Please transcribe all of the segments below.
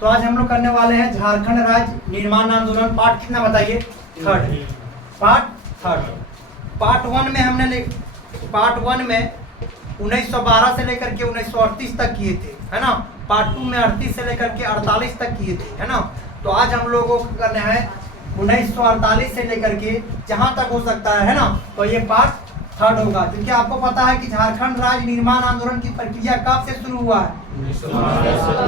तो आज हम लोग करने वाले हैं झारखंड राज्य निर्माण आंदोलन पार्ट कितना बताइए? Third. Part third. Part one में 1912 से लेकर के 1938 तक किए थे, है ना। पार्ट 2 में 38 से लेकर के 48 तक किए थे, है ना। तो आज हम लोगों को करना है 1948 से लेकर के जहां तक हो सकता है ना। तो ये पार्ट थर्ड होगा, क्योंकि आपको पता है कि झारखंड राज्य निर्माण आंदोलन की प्रक्रिया कब से शुरू हुआ है?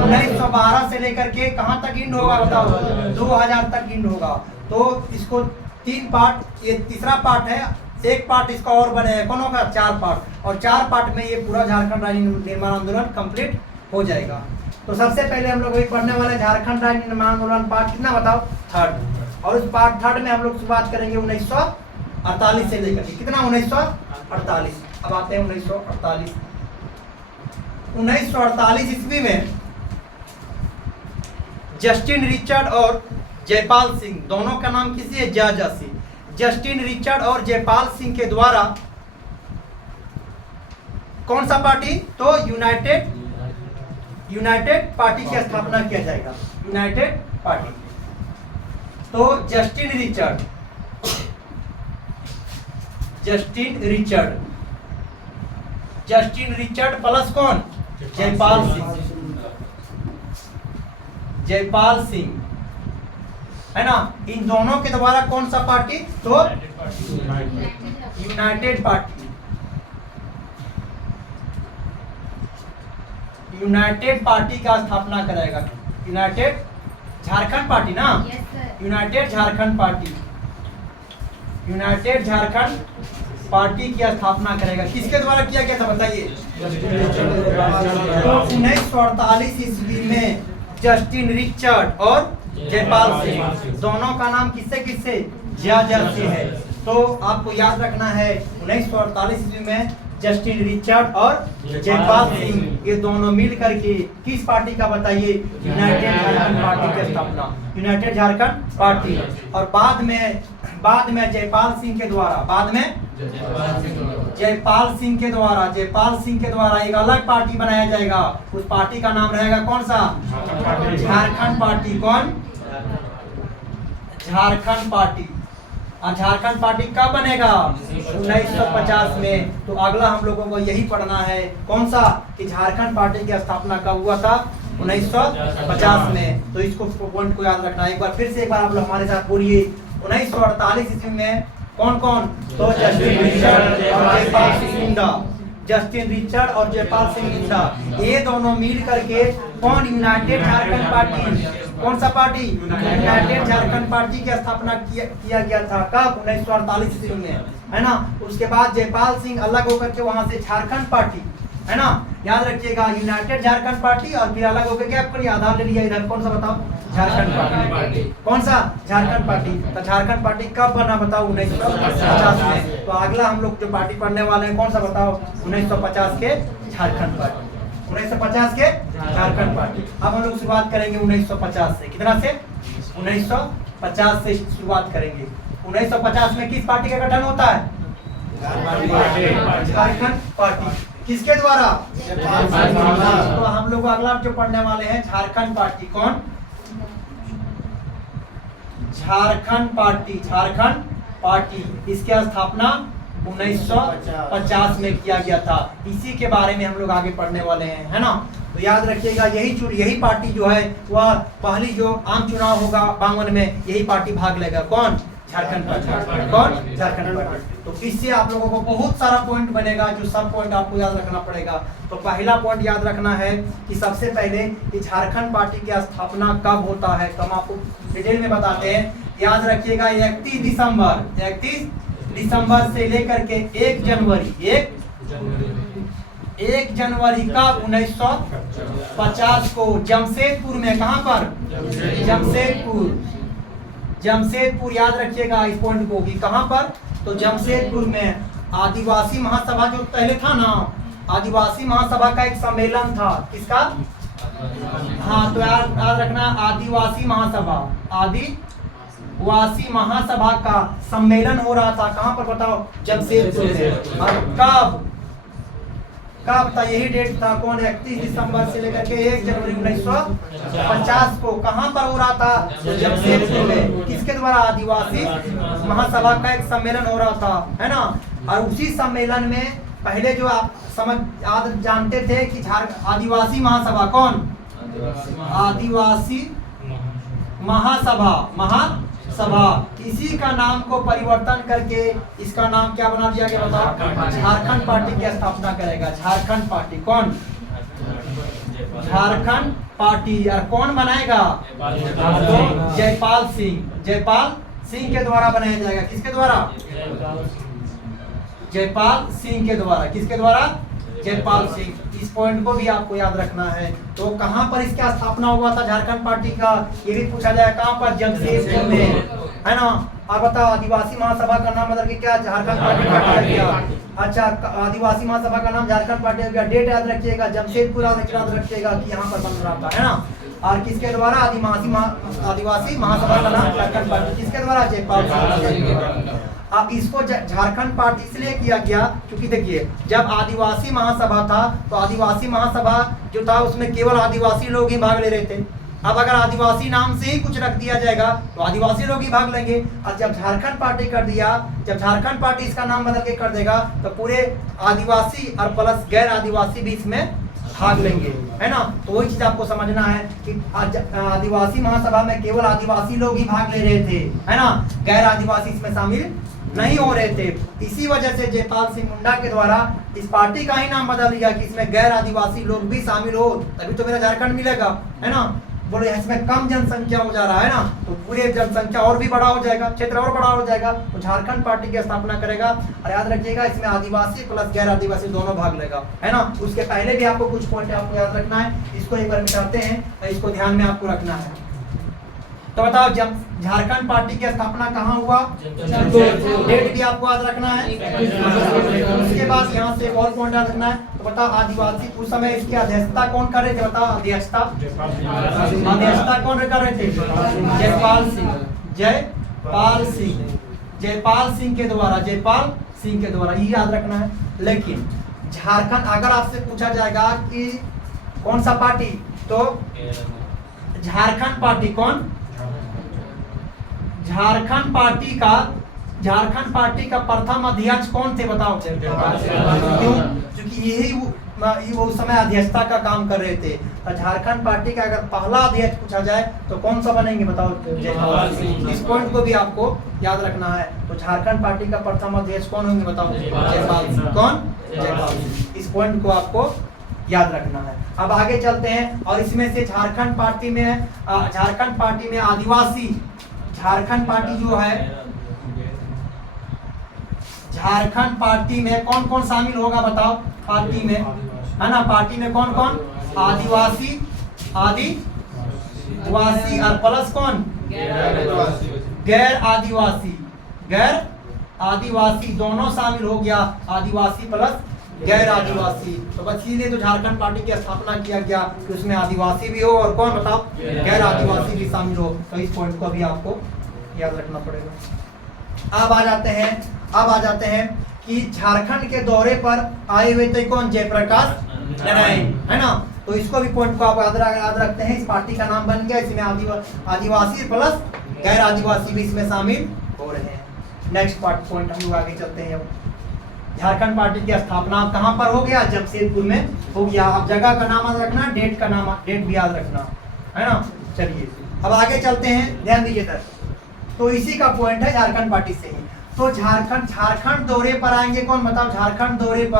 1912 से लेकर के कहां तक इंड होगा बताओ? 2000 तक इंड होगा। तो इसको 3 पार्ट, ये तीसरा पार्ट है। एक पार्ट इसका और बनेगा, कौन होगा? 4 पार्ट, और 4 पार्ट में ये पूरा झारखंड राज्य निर्माण आंदोलन कंप्लीट हो जाएगा। तो सबसे पहले हम लोग वही पढ़ने वाले झारखंड राज्य निर्माण आंदोलन पार्ट कितना बताओ? थर्ड। और उस पार्ट थर्ड में हम लोग शुरुआत करेंगे 1948 से लेकर के कितना? 1948। अब आते हैं 1948। 1948 ईस्वी में जस्टिन रिचर्ड और जयपाल सिंह, दोनों का नाम किसी है? जासी। जस्टिन रिचर्ड और जयपाल सिंह के द्वारा कौन सा पार्टी? तो यूनाइटेड पार्टी की स्थापना किया जाएगा। United party. तो जस्टिन रिचर्ड प्लस कौन? जयपाल सिंह, है ना। इन दोनों के द्वारा कौन सा पार्टी? तो यूनाइटेड पार्टी। यूनाइटेड पार्टी का स्थापना कराएगा। यूनाइटेड झारखंड पार्टी ना। United Jharkhand party. United Jharkhand party की स्थापना करेगा। किसके द्वारा किया गया था बताइए? 1948 ईस्वी में जस्टिन रिचर्ड और जयपाल सिंह, दोनों का नाम किससे? जासी है। तो आपको याद रखना है 1948 ईस्वी में जस्टिन रिचर्ड और जयपाल सिंह, ये दोनों मिल करके किस पार्टी का बताइए? यूनाइटेड झारखंड पार्टी की स्थापना। United Jharkhand party. और बाद में जयपाल सिंह के द्वारा एक अलग पार्टी बनाया जाएगा। उस पार्टी का नाम रहेगा कौन सा? झारखंड पार्टी। कौन? झारखंड पार्टी। और झारखंड पार्टी कब बनेगा? 1950 में। तो अगला हम लोगों को यही पढ़ना है, कौन सा? कि झारखंड पार्टी की स्थापना कब हुआ था? 1950 में। तो इसको पॉइंट को याद रखना है। एक बार फिर से आप लोग हमारे साथ बोलिए। 1948 ईस्वी में कौन? तो जस्टिन रिचर्ड और जयपाल सिंह मुंडा, ये दोनों मिल करके कौन? United Jharkhand party. कौन सा पार्टी? यूनाइटेड झारखंड पार्टी की स्थापना किया गया था। कब? 1948 ईस्वी में, है ना। उसके बाद जयपाल सिंह अलग होकर के वहां से झारखंड पार्टी, है ना। याद रखिएगा, यूनाइटेड झारखंड पार्टी और फिर अलग होकर के आपको आधार ले लिया इधर। कौन सा बताओ? झारखंड पार्टी। कौन सा? झारखंड पार्टी। तो झारखंड पार्टी कब बना बताओ? 1950 में। तो अगला हम लोग जो पार्टी पढ़ने वाले हैं कौन सा बताओ? 1950 के झारखंड पार्टी। 1950 के झारखंड पार्टी। अब हम लोग शुरुआत करेंगे 1950 से। कितना से? 1950 से शुरुआत करेंगे। 1950 में किस पार्टी का गठन होता है? झारखंड पार्टी। किसके द्वारा? तो हम लोग अगला जो पढ़ने वाले हैं झारखंड पार्टी। कौन? झारखंड पार्टी। इसकी स्थापना 1950 में किया गया था। इसी के बारे में हम लोग आगे पढ़ने वाले हैं, है ना। तो याद रखिएगा, यही पार्टी जो है वह पहली जो आम चुनाव होगा 52 में, यही पार्टी भाग लेगा। कौन? झारखंड पार्टी। कौन? झारखंड पार्टी। तो इससे आप लोगों को बहुत सारा पॉइंट बनेगा, जो सब पॉइंट आपको याद रखना पड़ेगा। तो पहला पॉइंट याद रखना है कि सबसे पहले कि झारखंड पार्टी की स्थापना कब होता है, तो हम आपको डिटेल में बताते हैं। याद रखिएगा 31 दिसंबर से लेकर के 1 जनवरी का 1950 को जमशेदपुर में, कहां पर? जमशेदपुर। याद रखिएगा इस पॉइंट को कि कहां पर? तो जमशेदपुर में आदिवासी महासभा जो पहले था ना, आदिवासी महासभा का एक सम्मेलन था। किसका? हाँ, तो याद रखना, आदिवासी महासभा का सम्मेलन हो रहा था। कहां पर बताओ? जमशेदपुर में। और कब था? यही डेट था कौन? 31 दिसंबर से लेकर के 1 जनवरी 1950 को। कहाँ पर हो रहा था? जमशेदपुर में। किसके द्वारा? आदिवासी महासभा का एक सम्मेलन हो रहा था, है ना। और उसी सम्मेलन में पहले जो आप जानते थे कि आदिवासी महासभा, कौन? आदिवासी महासभा, इसी का नाम को परिवर्तन करके इसका नाम क्या बना दिया गया बताओ? झारखंड पार्टी की स्थापना करेगा। झारखंड पार्टी, कौन? झारखंड पार्टी। और कौन बनाएगा? तो जयपाल सिंह के द्वारा बनाया जाएगा। किसके द्वारा? जयपाल सिंह के द्वारा। किसके द्वारा? जयपाल सिंह। इस पॉइंट को भी आपको याद रखना है। तो कहां पर इसका स्थापना हुआ था झारखंड पार्टी का? ये भी पूछा जाए। कहां पर? जमशेदपुर में, है ना। और बताओ आदिवासी महासभा का नाम मतलब कि क्या? झारखंड पार्टी का गया। अच्छा, आदिवासी महासभा का नाम झारखंड पार्टी का। डेट याद रखिएगा, जमशेदपुर याद रखिएगा कि यहाँ पर बन रहा था, है ना। और किसके द्वारा? आदिवासी महासभा का नाम झारखंड पार्टी। किसके द्वारा? जयपाल सिंह। अब इसको झारखंड पार्टी इसलिए किया गया क्योंकि देखिए, जब आदिवासी महासभा था तो आदिवासी महासभा जो था उसमें केवल आदिवासी लोग ही भाग ले रहे थे। अब अगर आदिवासी नाम से ही कुछ रख दिया जाएगा तो आदिवासी लोग ही भाग लेंगे। और जब झारखंड पार्टी कर दिया, जब झारखंड पार्टी इसका नाम बदल के कर देगा तो पूरे आदिवासी और प्लस गैर आदिवासी भी इसमें भाग लेंगे, है ना। तो वही चीज आपको समझना है कि आदिवासी महासभा में केवल आदिवासी लोग ही भाग ले रहे थे, है ना। गैर आदिवासी इसमें शामिल नहीं हो रहे थे। इसी वजह से जयपाल सिंह मुंडा के द्वारा इस पार्टी का ही नाम बदल दिया कि इसमें गैर आदिवासी लोग भी शामिल हो, तभी तो मेरा झारखंड मिलेगा, है ना। बोले इसमें कम जनसंख्या हो जा रहा है ना, तो पूरे जनसंख्या और भी बड़ा हो जाएगा, क्षेत्र और बड़ा हो जाएगा, तो झारखंड पार्टी की स्थापना करेगा। और याद रखिएगा इसमें आदिवासी प्लस गैर आदिवासी दोनों भाग लेगा, है ना। उसके पहले भी आपको कुछ पॉइंट आपको याद रखना है, इसको एक बार मिटाते हैं, इसको ध्यान में आपको रखना है। तो बताओ जब झारखंड पार्टी की स्थापना कहाँ हुआ? डेट भी आपको याद रखना है। उसके बाद यहाँ से एक और पॉइंट याद रखना है। तो बताओ आदिवासी उस समय इसकी अध्यक्षता कौन कर रहे थे? बताओ अध्यक्षता कौन कर रहे थे? जयपाल सिंह के द्वारा, ये याद रखना है। लेकिन झारखंड अगर आपसे पूछा जाएगा कि कौन सा पार्टी, तो झारखंड पार्टी कौन? झारखंड पार्टी का प्रथम अध्यक्ष कौन थे? बताओ। क्यों? क्योंकि यही वो उस समय अध्यक्षता का काम कर रहे थे। तो झारखंड पार्टी का अगर पहला अध्यक्ष पूछा जाए तो कौन सा बनेंगे? बताओ। जयपाल सिंह। इस पॉइंट को भी आपको याद रखना है। तो झारखंड पार्टी का प्रथम अध्यक्ष कौन होंगे? बताओ। जयपाल सिंह। कौन? जयपाल सिंह। इस पॉइंट को आपको याद रखना है। अब आगे चलते हैं। और इसमें से झारखंड पार्टी में आदिवासी, झारखंड पार्टी जो है, झारखंड पार्टी में कौन कौन शामिल होगा? बताओ। पार्टी में, है ना, पार्टी में कौन कौन? आदिवासी और प्लस कौन? गैर आदिवासी दोनों शामिल हो गया। आदिवासी प्लस गैर आदिवासी। तो बस इसीलिए तो झारखंड पार्टी की स्थापना किया गया कि उसमें आदिवासी भी हो और कौन? बताओ। गैर आदिवासी भी शामिल हो। तो इस पॉइंट को भी आपको याद रखना पड़ेगा। अब आ जाते हैं कि झारखंड के दौरे पर आए हुए थे कौन? जयप्रकाश नारायण, है ना। तो इसको भी पॉइंट को आप याद रखते हैं। इस पार्टी का नाम बन गया, इसमें आदिवासी प्लस गैर आदिवासी भी इसमें शामिल हो रहे हैं। नेक्स्ट पॉइंट हम लोग आगे चलते हैं। झारखंड पार्टी की स्थापना कहाँ पर हो गया? जमशेदपुर में हो गया। अब जगह का नाम याद रखना, डेट भी याद रखना, है ना। चलिए अब आगे चलते हैं, ध्यान दीजिए सर। तो इसी का पॉइंट है झारखंड पार्टी से ही। तो झारखंड दौरे पर आएंगे कौन? बताओ। झारखंड दौरे पर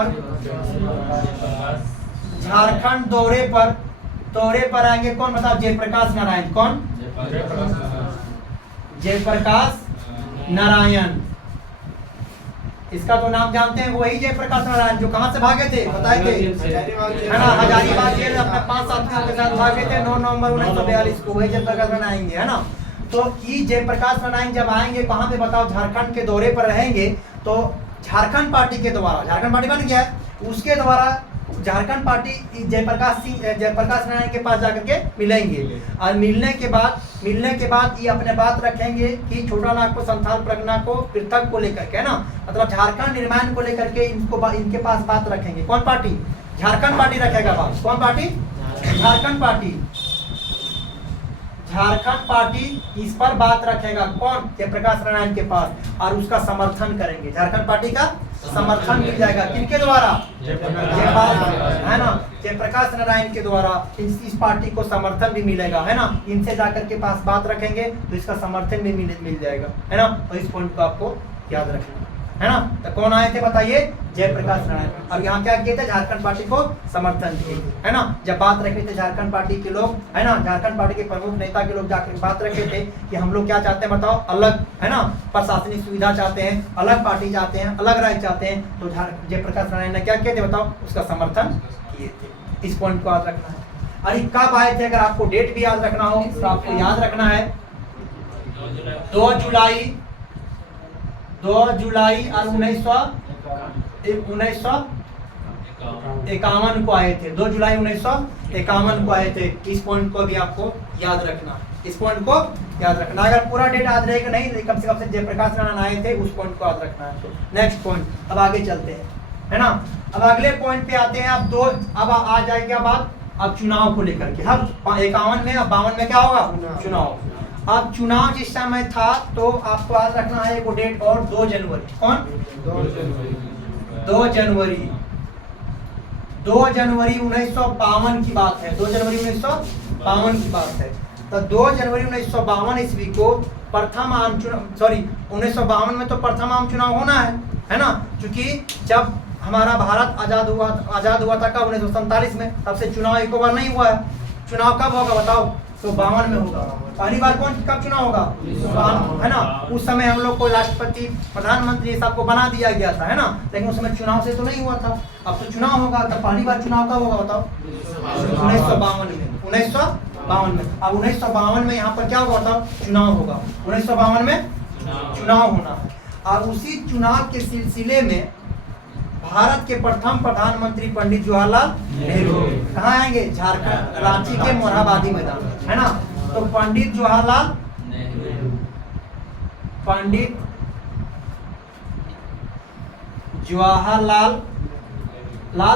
आएंगे कौन? बताओ। जयप्रकाश नारायण। कौन? जयप्रकाश नारायण। इसका तो नाम जानते हैं, वही जयप्रकाश नारायण जो कहां से भागे थे? बताए थे, है ना। हजारीबाग जेल अपने 5 साथियों के साथ भागे थे 9 नवंबर 1942 को। वही जयप्रकाश नारायण, है ना। तो ये जयप्रकाश नारायण जब आएंगे कहां पे? बताओ। झारखंड के दौरे पर रहेंगे। तो झारखंड पार्टी के द्वारा, झारखंड पार्टी बन गया है, उसके द्वारा झारखंड पार्टी जयप्रकाश नारायण के पास जाकर के मिलेंगे। और मिलने के बाद ये अपने बात रखेंगे कि छोटा नागपुर संथाल परगना को पृथक को लेकर के, है ना, मतलब झारखंड निर्माण को लेकर के इनके पास बात रखेंगे। कौन पार्टी? झारखंड पार्टी रखेगा बात। कौन party? Jharkhand party. Jharkhand party इस पर बात रखेगा। कौन? जयप्रकाश नारायण के पास, और उसका समर्थन करेंगे। झारखंड पार्टी का समर्थन मिल जाएगा किनके द्वारा? है ना, जयप्रकाश नारायण के द्वारा इस पार्टी को समर्थन भी मिलेगा, है ना। इनसे जाकर के पास बात रखेंगे तो इसका समर्थन भी मिल जाएगा, है ना। तो इस पॉइंट को आपको याद रखना है ना। तो कौन आए थे बताइए? जयप्रकाश नारायण। अब यहाँ क्या किए थे? झारखंड पार्टी को समर्थन दिए थे, है ना। जब बात रखे थे झारखंड पार्टी के लोग, है ना, झारखंड पार्टी के प्रमुख नेता के लोग जाकर बात रखे थे कि हम लोग क्या चाहते हैं बताओ? अलग, है ना, प्रशासनिक सुविधा चाहते हैं, अलग पार्टी चाहते हैं, अलग राज्य चाहते हैं। तो जयप्रकाश नारायण ने क्या किए थे बताओ? उसका समर्थन किए थे। इस पॉइंट को याद रखना है। अरे कब आए थे? अगर आपको डेट भी याद रखना हो तो आपको याद रखना है 2 जुलाई और 1951 को आए थे। 2 जुलाई 1951 को आए थे। इस पॉइंट को भी आपको याद रखना। इस पॉइंट को याद रखना। अगर पूरा डेट याद रहेगा नहीं, कम से कम से जयप्रकाश नारायण आए थे, उस पॉइंट को याद रखना है। नेक्स्ट पॉइंट, अब आगे चलते हैं, है ना। अब अगले पॉइंट पे आते हैं। अब आ जाएगा बात अब चुनाव को लेकर के। अब 51 में, अब 52 में क्या होगा? चुनाव। अब चुनाव जिस समय था तो आपको याद रखना है वो डेट और 2 जनवरी। कौन? 2 जनवरी 1952 की बात है। 2 जनवरी 1952 की बात है। तो 2 जनवरी 1952 ईस्वी को प्रथम आम चुनाव, सॉरी 1952 में तो प्रथम आम चुनाव होना है ना। क्योंकि जब हमारा भारत आजाद हुआ था कब? 1947 में। तब से चुनाव एक बार नहीं हुआ है। चुनाव कब होगा बताओ? तो 52 में होगा। पहली बार कब चुनाव होगा? है ना। उस समय हम लोग को राष्ट्रपति, प्रधानमंत्री सबको बना दिया गया था, है ना। लेकिन उस समय चुनाव से तो नहीं हुआ था। अब तो चुनाव होगा। तो पहली बार चुनाव कब होगा बताओ? 1952 में। 1952 में। अब 1952 में यहाँ पर क्या होगा बताओ? चुनाव होगा। 1952 में चुनाव होना है। और उसी चुनाव के सिलसिले में भारत के प्रथम प्रधानमंत्री पंडित जवाहरलाल नेहरू कहाँ आएंगे? झारखंड, रांची के मोरहाबादी मैदान, है ना। तो पंडित जवाहरलाल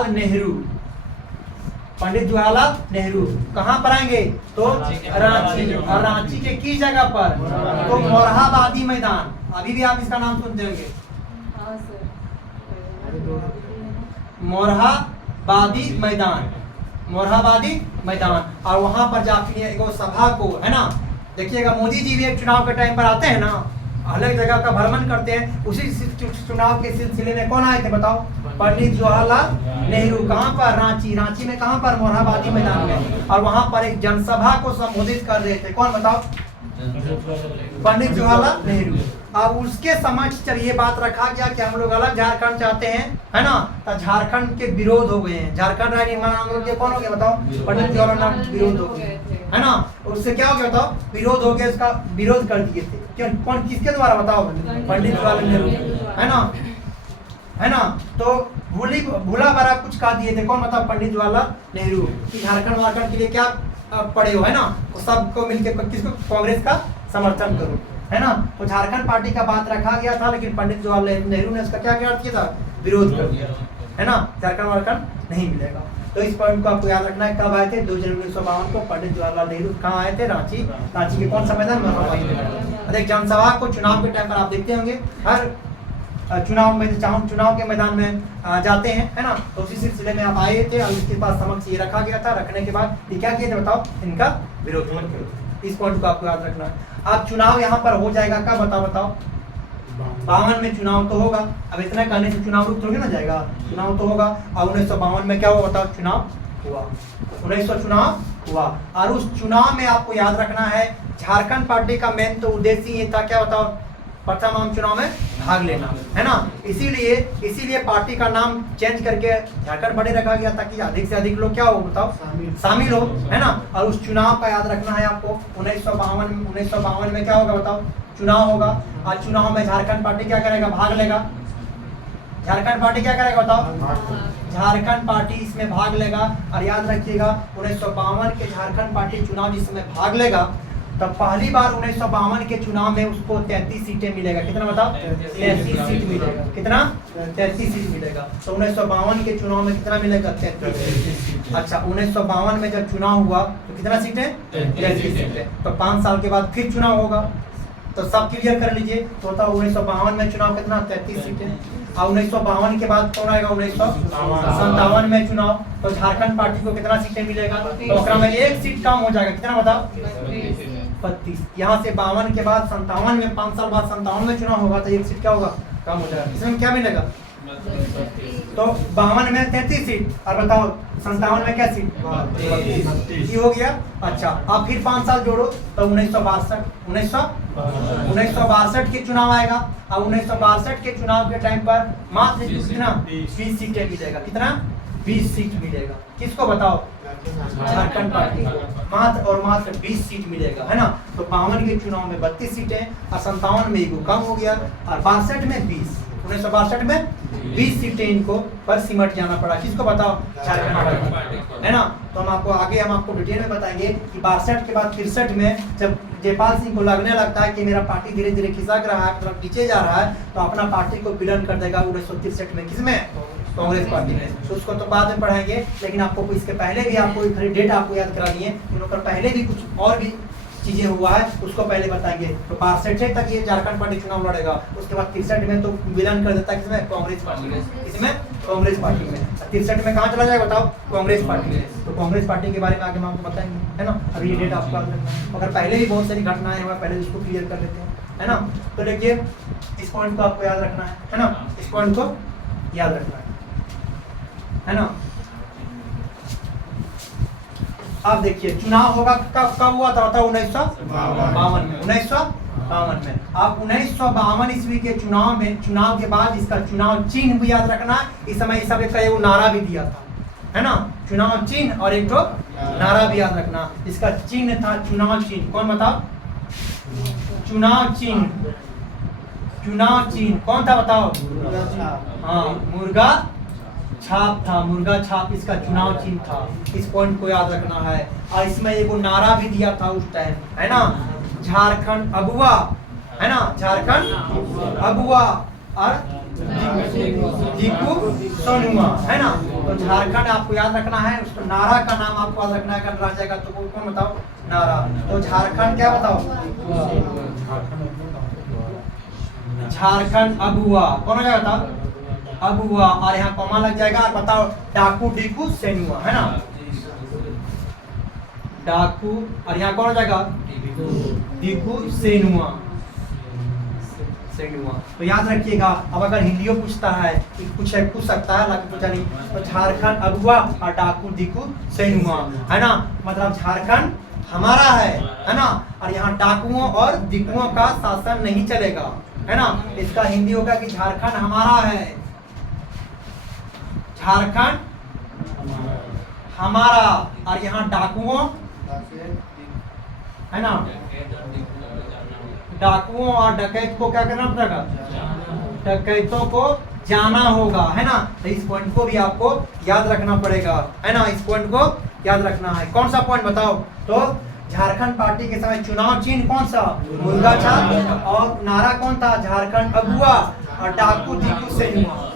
नेहरू, पंडित जवाहरलाल नेहरू कहाँ पर आएंगे? तो रांची। और रांची के किस जगह पर? तो मोरहाबादी मैदान। अभी भी आप इसका नाम सुनते होंगे, मोरहाबादी मैदान। और वहां पर जाके एक सभा को, है ना, देखिएगा मोदी जी भी एक चुनाव के टाइम पर आते हैं ना, अलग जगह का भ्रमण करते हैं। उसी चुनाव के सिलसिले में कौन आए थे बताओ? पंडित जवाहरलाल नेहरू। कहाँ पर? रांची में। कहाँ पर? मोरहाबादी मैदान में। और वहां पर एक जनसभा को संबोधित कर रहे थे। कौन बताओ? पंडित जवाहरलाल नेहरू। अब उसके समक्ष जब ये बात रखा गया कि हम लोग अलग झारखंड चाहते हैं, है ना, तो झारखंड के विरोध हो गए हैं। झारखंड राज्य निर्माण आंदोलन के कौन हो गया बताओ? पंडित जवाहरलाल विरोध हो गए, है ना। उससे क्या हो गया बताओ? विरोध हो गया, उसका विरोध कर दिए थे। क्यों? कौन? किसके द्वारा बताओ? पंडित जवाहरलाल नेहरू, है ना। तो भूला भरा कुछ कहा दिए थे। कौन बताओ? पंडित जवाहरलाल नेहरू। कि झारखंड वारखंड के लिए क्या पड़े हो, है ना, तो सबको मिलकर किसको? कांग्रेस का समर्थन करो, है ना। तो झारखंड पार्टी का बात रखा गया था, लेकिन पंडित जवाहरलाल नेहरू ने उसका क्या किया था? विरोध कर दिया, है ना। झारखंड वारखंड नहीं मिलेगा। तो इस पॉइंट को आपको याद रखना है। कब आए थे? 2 जनवरी 1952 को पंडित जवाहरलाल नेहरू कहाँ आए थे? रांची के कौन सा मैदान? मोरहाबादी मैदान। एक जनसभा को चुनाव के टाइम पर आप देखते होंगे, हर चुनाव के मैदान में जाते हैं, है ना। तो उसी सिलसिले में आप आए थे और इसके पास समक्ष ये रखा गया था। रखने के बाद ये क्या किए थे बताओ? इनका विरोध मत करो। इस पॉइंट को आपको याद रखना है। अब चुनाव यहाँ पर हो जाएगा कब बताओ? 52 में चुनाव तो होगा। अब इतना कहने से चुनाव रुक थोड़ी ना जाएगा, चुनाव तो होगा। और 1952 में क्या हुआ बताओ? चुनाव हुआ। 1900 चुनाव हुआ। और उस चुनाव में आपको याद रखना है झारखंड पार्टी का मेन तो उद्देश्य ये था, क्या बताओ? प्रथम आम चुनाव में भाग लेना, है ना। इसीलिए पार्टी का नाम चेंज करके झारखंड पार्टी रखा गया ताकि अधिक से अधिक लोग क्या हो बताओ? शामिल हो, है ना। और उस चुनाव का याद रखना है आपको। 1952 में क्या होगा बताओ? चुनाव होगा। और चुनाव में झारखंड पार्टी क्या करेगा? भाग लेगा। झारखंड पार्टी क्या करेगा बताओ? झारखंड पार्टी इसमें भाग लेगा। और याद रखिएगा 1952 के झारखंड पार्टी चुनाव जिसमें भाग लेगा तब पहली बार 1952 के चुनाव में उसको 33 सीटें मिलेगा। कितना बताओ? 33 सीट मिलेगा। कितना? 33 सीट मिलेगा। तो 1952 के चुनाव में कितना मिलेगा? 33। अच्छा, 1952 में जब चुनाव हुआ तो कितना सीटें? 33 सीटें। तो 5 साल के बाद फिर चुनाव होगा, तो सब क्लियर कर लीजिए। तो होता 1952 में चुनाव कितना? 33 सीटें। और 1952 के बाद कौन आएगा? 1957 में चुनाव, तो झारखंड पार्टी को कितना सीटें मिलेगा? तो ओकरा में एक सीट कम हो जाएगा। कितना बताओ? 32। यहाँ से 52 के बाद 57 में, 5 साल बाद 57 में चुनाव होगा, तो एक सीट क्या होगा? कम हो जाएगा। इसमें क्या मिलेगा? तो 52 में 33 सीट, और बताओ 57 में क्या सीट? 32। ये हो गया। अच्छा, अब फिर 5 साल जोड़ो, तो 1962 के चुनाव आएगा। और 1962 के चुनाव के टाइम पर मात्र कितना? 20 सीटें मिलेगा। कितना? 20 सीट मिलेगा। किसको बताओ? झारखंड पार्टी को मात्र और मात्र 20 सीट मिलेगा, है ना। तो 52 के चुनाव में 32 सीटें, और 57 में एगो कम हो गया, और 62 में 20। 1962 में 20 सीटें इनको पर सिमट जाना पड़ा। किसको बताओ? झारखंड पार्टी, है ना। तो हम आपको डिटेल में बताएंगे कि 62 के बाद 63 में जब जयपाल सिंह को लगने लगता है कि मेरा पार्टी धीरे धीरे खिसक रहा है, मतलब नीचे जा रहा है, तो अपना पार्टी को विलय कर देगा 1963 में। किसमें? कांग्रेस पार्टी में। तो उसको तो बाद में पढ़ाएंगे, लेकिन आपको इसके पहले भी आपको डेट आपको याद करा दिए, पहले भी कुछ और भी चीजें हुआ है, उसको पहले बताएंगे। तो 62 तक ये झारखंड पार्टी चुनाव लड़ेगा, उसके बाद 63 में तो विलय कर देता है। किसमें? कांग्रेस पार्टी में। इसमें कांग्रेस पार्टी में। 63 में कहाँ चला जाएगा बताओ? कांग्रेस पार्टी में। तो कांग्रेस पार्टी के बारे में आगे हम आपको बताएंगे, है ना। अभी ये डेट आपको याद रखना है। अगर पहले भी बहुत सारी घटनाएं हुआ, पहले उसको क्लियर कर लेते हैं, है ना। तो देखिए, इस पॉइंट को आपको याद रखना है ना। इस पॉइंट को याद रखना है ना। अब देखिए, चुनाव होगा कब हुआ था? 1952 में। 1952 में। अब 1952 ईस्वी के चुनाव के बाद इसका चुनाव चिन्ह भी याद रखना। इस समय इस सब का नारा भी दिया था, है ना। चुनाव चिन्ह और एक तो नारा भी याद रखना। इसका चिन्ह था चुनाव चिन्ह। कौन बताओ? चुनाव चिन्ह। चुनाव चिन्ह कौन था बताओ? हाँ, मुर्गा छाप था। मुर्गा छाप इसका चुनाव चिन्ह था। इस पॉइंट को याद रखना है। और इसमें एक नारा भी दिया था उस टाइम, है ना। झारखंड अगुआ, है ना। झारखंड अगुआ और दीपू सोनुआ, है ना। तो झारखंड आपको याद रखना है। उसको नारा का नाम आपको याद रखना है। अगर रह जाएगा तो कौन बताओ? नारा। तो झारखंड क्या बताओ? झारखंड अगुआ। कौन हो जाएगा? अगुआ। और यहाँ कॉमा लग जाएगा। और बताओ डाकू डीकू सेनुआ, है ना। डाकू, और यहाँ कौन हो जाएगा? डीकू सेनुआ। सेनुआ। तो याद रखिएगा। अब अगर हिंदियों पूछता है कि पूछ सकता है, लेकिन पूछा नहीं। तो झारखंड अगुआ और डाकू डीकू सेनुआ, है ना। मतलब झारखंड हमारा है ना। और यहाँ डाकुओं और डीकुओं का शासन नहीं चलेगा, है ना। इसका हिंदी होगा कि झारखंड हमारा है। झारखंड हमारा। और यहाँ डाकुओं, है ना। डाकुओं और डकैत को क्या करना पड़ेगा? डकैतों को जाना होगा, है ना। तो इस पॉइंट को भी आपको याद रखना पड़ेगा, है ना। इस पॉइंट को याद रखना है। कौन सा पॉइंट बताओ? तो झारखंड पार्टी के समय चुनाव चिन्ह कौन सा? मुर्गा छाप। और नारा कौन था? झारखंड अगुआ और डाकू डीकू सेनुआ।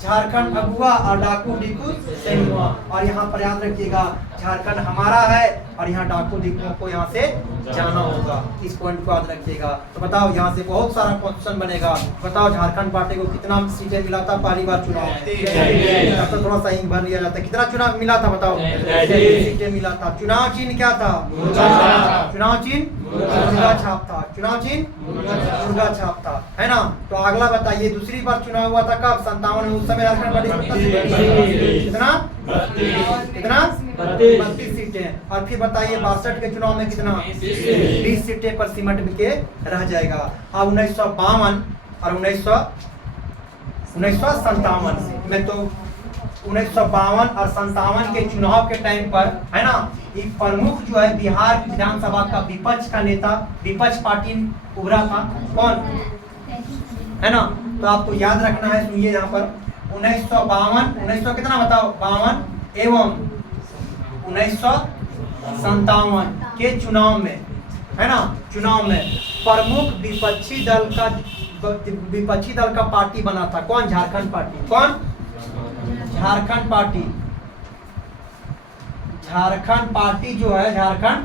झारखंड अगुआ और डाकू डीकू सेनुआ। और यहाँ पर याद रखिएगा, झारखंड हमारा है और यहाँ डाकू डीकुओं को यहाँ से जाना होगा। इस पॉइंट को याद रखिएगा। तो बताओ, यहाँ से बहुत सारा क्वेश्चन बनेगा। बताओ झारखंड पार्टी को कितना सीटें मिला था पहली बार चुनाव में? तो थोड़ा सा ही भर लिया जाता है। कितना चुनाव मिला था बताओ? 33 सीटें मिला था। चुनाव चिन्ह क्या था? चुनाव चिन्ह मुर्गा छाप था। चुनाव चिन्ह मुर्गा छाप था, है ना। तो अगला बताइए, दूसरी बार चुनाव हुआ था कब? 57 में। उस समय झारखंड पार्टी कितना? 32 सीटें। और फिर बताइए 62 के चुनाव में कितना? 20 सीटें पर सिमट के रह जाएगा। अब 1952 और 1957 में, तो 1952 और 57 के चुनाव के टाइम पर, है ना, एक प्रमुख जो है बिहार विधानसभा का विपक्ष का नेता, विपक्ष पार्टी उभरा था। कौन? है ना। तो आपको याद रखना है। सुनिए यहाँ पर 1952 कितना बताओ? 52 एवं 1957 के चुनाव में है ना, चुनाव में प्रमुख विपक्षी दल का पार्टी बना था कौन? झारखंड पार्टी। कौन? झारखंड पार्टी। झारखंड पार्टी जो है, झारखंड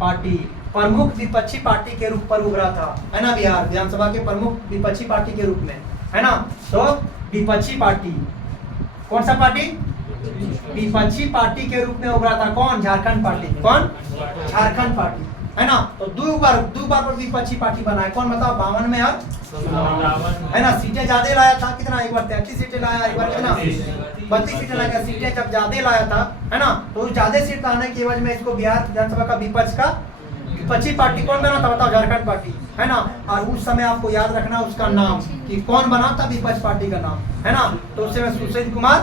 पार्टी प्रमुख विपक्षी पार्टी के रूप पर उभरा था, है ना, बिहार विधानसभा के प्रमुख विपक्षी पार्टी के रूप में, है ना। तो विपक्षी पार्टी, कौन सा पार्टी? विपक्षी पार्टी के रूप में उभरा था कौन? झारखंड पार्टी। कौन? झारखंड पार्टी, है ना। तो दो बार पर विपक्षी पार्टी बना है, कौन बताओ? 52 में और, है ना। सीटें ज्यादा लाया था, कितना? एक बार 33 सीटें लाया, एक बार कितना? 32 सीटें लाया। सीटें जब ज्यादा लाया था, है ना, तो ज्यादा सीट लाने की वजह में इसको बिहार विधानसभा का विपक्ष का विपक्षी पार्टी कौन बना था बताओ? झारखंड पार्टी, है ना। और उस समय आपको याद रखना उसका नाम कि कौन बना था विपक्ष पार्टी का नाम, है ना। तो उस समय सुशील कुमार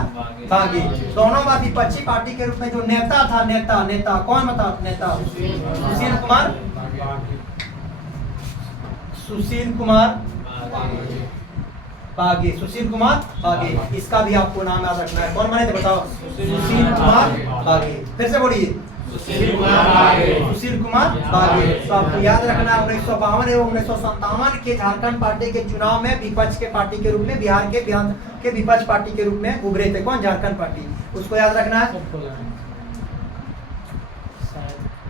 बागी। दोनों बार विपक्षी पार्टी के रूप में जो नेता था, नेता कौन बता? नेता सुशील कुमार बागी। सुशील कुमार बागी, इसका भी आपको नाम याद रखना है। कौन बने थे बताओ? सुशील कुमार बागी। फिर से बोलिए, सुशील कुमार बागी। तो आपको याद रखना है 1952 एवं 1957 के झारखंड पार्टी के चुनाव में विपक्ष के पार्टी के रूप में बिहार के विपक्ष पार्टी के रूप में उभरे थे कौन? झारखंड पार्टी। उसको याद रखना है।